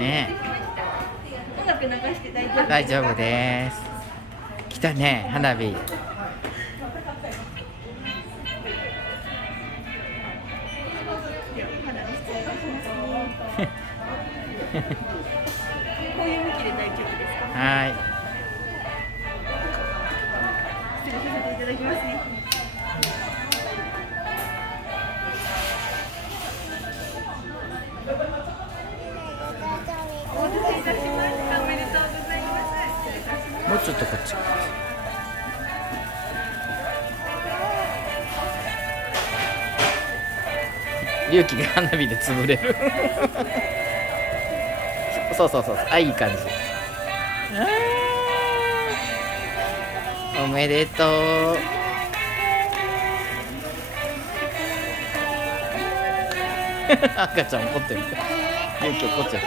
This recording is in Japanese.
ね。音楽流して大丈夫。大丈夫です。来たね、花火。こういう向きで大丈夫ですか。はい。失礼させていただきますね。お待たせいたしました。おめでとうございます。失礼いたします。もうちょっとこっち。龍気が花火で潰れる。そうそうそうそう。あ、いい感じ。おめでとう。赤ちゃん怒ってる。龍気怒っちゃってる。